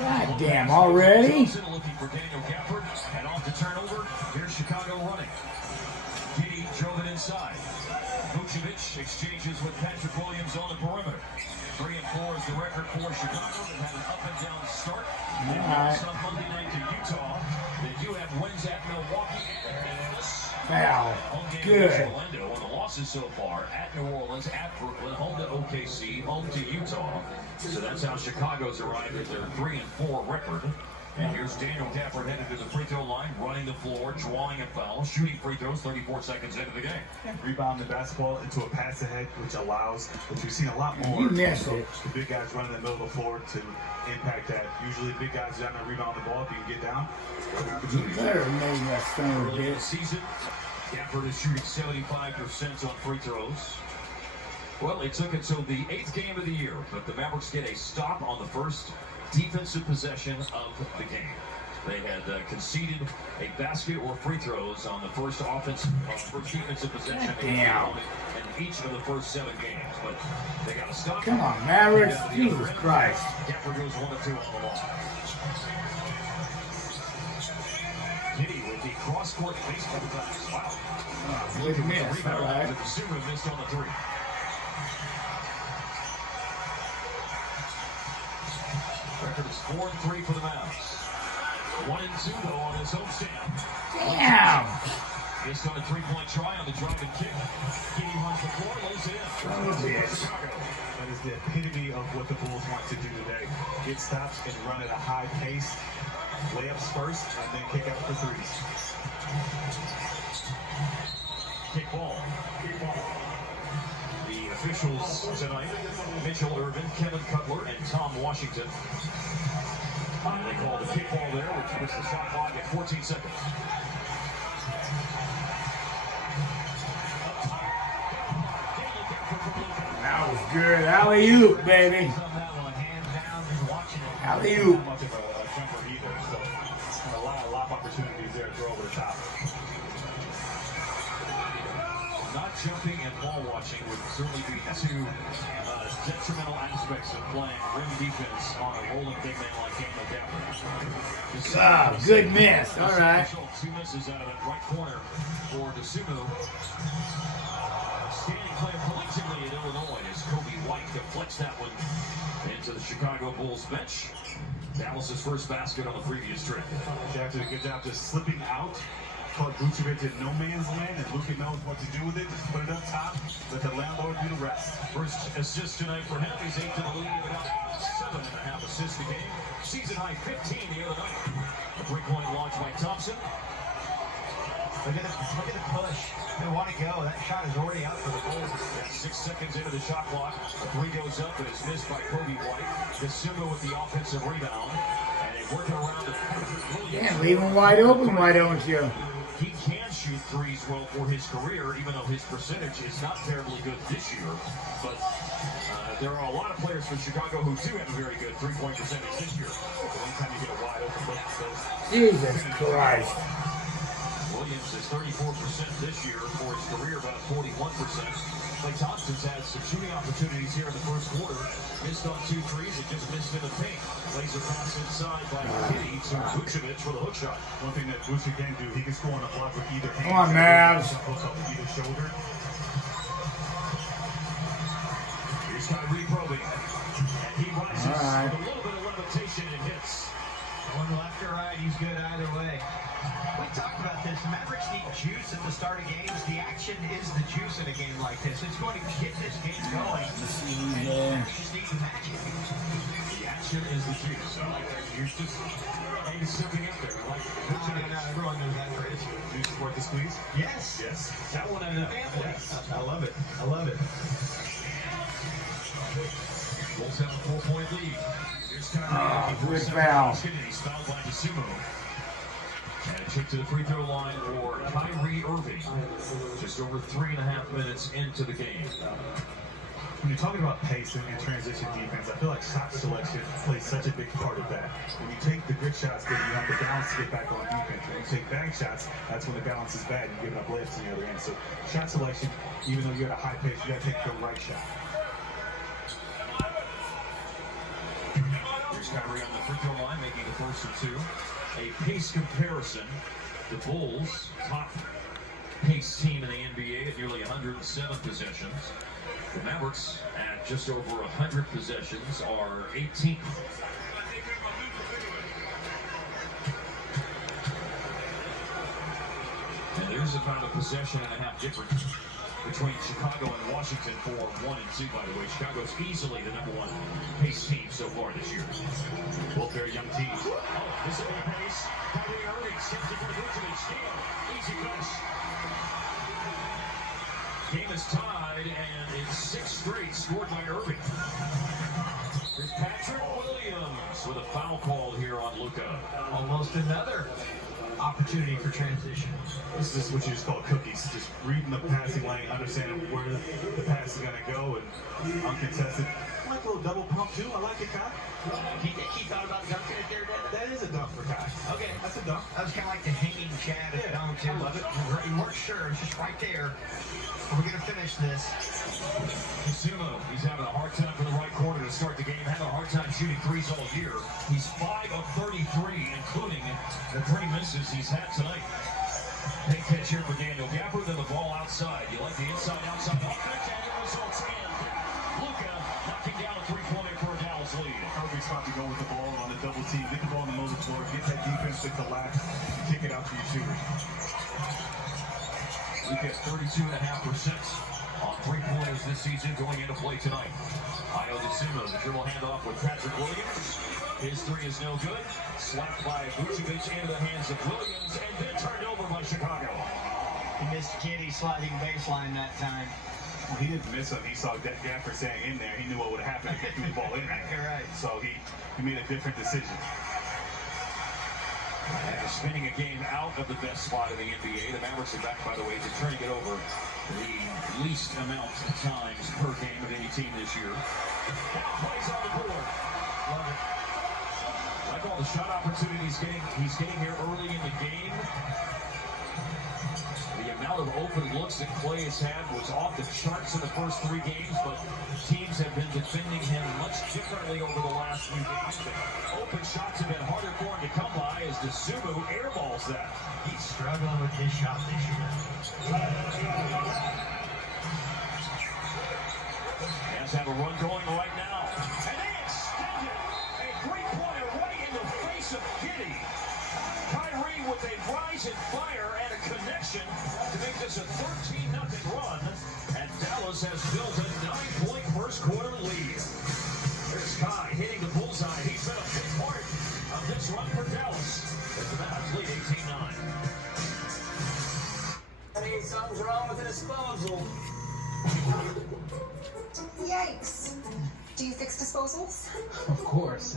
God damn, already? Looking for Daniel Gafford, and off the turnover. Here's Chicago running. Giddy drove it inside. Vucevic exchanges with Patrick Williams on the perimeter. 3 and 4 is the record for Chicago. They've had an up and down start. They lost on Monday night to Utah. They do have wins at Milwaukee and Dallas. Wow, good. Orlando on the losses so far at New Orleans, at Brooklyn, home to OKC, home to Utah. So that's how Chicago's arrived at their 3 and 4 record. And here's Daniel Gafford headed to the free throw line, running the floor, drawing a foul, shooting free throws 34 seconds into the game. Rebound the basketball into a pass ahead, which allows, which we've seen a lot more. You missed it. The big guys running the middle of the floor to impact that. Usually the big guys down there rebound the ball if you can get down. You better make that son of a Early in the bitch. season, Gafford is shooting 75% on free throws. Well, it took until the 8th game of the year, but the Mavericks get a stop on the first defensive possession of the game. They had conceded a basket or free throws on the first defensive possession in each of the first 7 games. But they got a stop. Come on, Mavericks. Jesus Christ. Gafford goes 1 of 2 on the line. Giddy with the cross-court baseball pass. Wow. Oh, good miss. All right. The Sumo missed on the 3. Record is 4 and 3 for the Mavs. 1 and 2 though on his homestand. Damn. Missed on a 3-point try on the drive and kick. Giddy runs the floor, lays it in. That is the epitome of what the Bulls want to do today. Get stops and run at a high pace. Layups first, and then kick out for 3s. Kick ball. The officials tonight, Mitchell Irvin, Kevin Cutler, and Tom Washington. And they call the kick ball there, which puts the shot clock at 14 seconds. That was good. Alley-oop, baby. Alley-oop. Much of a jumper either, so a lot of opportunities there to throw over the top. Not jumping and ball watching would certainly be 2 detrimental aspects of playing rim defense on a rolling big man like Daniel Gafford. Ah, good miss. All right. 2 misses out of that right corner for DeSumo. Standing player collectingly in Illinois as Kobe White deflects that one into the Chicago Bulls bench. Dallas's first basket on the previous trip. Jack did a good job just slipping out. Caught Vucevic in no man's land, and Luka knows what to do with it. Just put it up top, let the landlord do the rest. First assist tonight for him. He's 8 to the lead with 7.5 assists a game. Season high 15 the other night. A 3-point launch by Thompson. Look at the push. They want to go. That shot is already out for the Bulls. 6 seconds into the shot clock. The 3 goes up and is missed by Kobe White. DeSumo with the offensive rebound. And they work it around to Williams. Yeah, leave him wide open, why don't you? He can shoot 3s well for his career, even though his percentage is not terribly good this year. But there are a lot of players from Chicago who do have a very good 3-point percentage this year. Anytime you get a wide open look at those. Jesus Christ. Williams is 34% this year for his career, about 41%. Klay Thompson's had some shooting opportunities here in the first quarter. Missed on 2 threes and just missed in the paint. Lays a pass inside by Giddy to Vucevic for the hook shot. One thing that Vucevic can do, he can score on a block with either hand. Come on, Mavs. Hook up either shoulder. Here's Kyrie probing. And he rises with a little bit of levitation and hits. One left or right, he's good either way. We talked about this. Mavericks need juice at the start of games. The action is the juice in a game like this. It's going to get this game going. And the Mavericks just need the magic. The action is the juice. So here's just something up there. Like, No, everyone knows that phrase. Juice is worth the squeeze? Yes. yes, that one I know. Yes. I love it. I love it. Bulls have a 4-point lead. Here's Kyrie. Good foul. He's fouled by DeSumo. And took to the free throw line for Kyrie Irving. Just over 3.5 minutes into the game. When you're talking about pace and transition defense, I feel like shot selection plays such a big part of that. When you take the good shots, then you have the balance to get back on defense. When you take bad shots, that's when the balance is bad and you're giving up layups on the other end. So shot selection, even though you're at a high pace, you got to take the right shot. Here's Kyrie on the free throw line, making the first of two. A pace comparison. The Bulls, top pace team in the NBA at nearly 107 possessions. The Mavericks at just over 100 possessions are 18th. And there's about a possession and a half difference between Chicago and Washington for 1 and 2, by the way. Chicago's easily the #1 pace team so far this year. Both very young teams. Oh, this will be a pace. Kyrie Irving skips it for the Vucevic. Steal. Easy finish. Game is tied, and it's 6 straight scored by Irving. Here's Patrick Williams with a foul call here on Luka. Almost another opportunity for transition. This is what you just call cookies. Just reading the passing lane, understanding where the pass is going to go, and uncontested. I like a little double pump too. I like it, Kai. He thought about dunking it there, Devin? That is a dunk for Kai. Okay. That's a dunk. That was kind of like the hanging Chad at dunk, too. I love it. You weren't sure. It's just right there. We're going to finish this. Sumo, he's having a hard time for the right corner to start the game. Having a hard time shooting threes all year. He's 5 of 33, including the 3 misses he's had tonight. Big catch here for Daniel Gafford, then the ball outside. You like the inside-outside offense, and it results in Luka knocking down a three-pointer for a Dallas lead. Irving's about to go with the ball on the double team. Get the ball on the middle of the floor. Get that defense to collapse. Kick it out to your shooters. Luka has 32.5% on three-pointers this season going into play tonight. Ayo Dosunmu, the dribble handoff with Patrick Williams. His 3 is no good. Slapped by Vucevic into the hands of Williams and then turned over by Chicago. He missed Kitty sliding baseline that time. Well, he didn't miss him. He saw Gafford staying in there. He knew what would have happened if he threw the ball in there. You're right. So he made a different decision. And spinning a game out of the best spot in the NBA. The Mavericks are back, by the way, to trying to get over the least amount of times per game of any team this year. Now plays on the board. Love it. Like all the shot opportunities he's getting here early in the game. The amount of open looks that Klay has had was off the charts in the first 3 games, but teams have been defending him much differently over the last few games. But open shots have been harder for him to come by as Dosunmu airballs that. He's struggling with his shot this year. Has have a run going right now. And they extend it. A three-pointer right in the face of Giddey. Kyrie with a rise in fire and a connection to make this a 13-0 run. And Dallas has built a 9-point first quarter lead. There's Kai hitting the bullseye. He's been a big part of this run for Dallas. As the Mavs lead 18-9. Something's wrong with the disposal. Yikes. Do you fix disposals? Of course.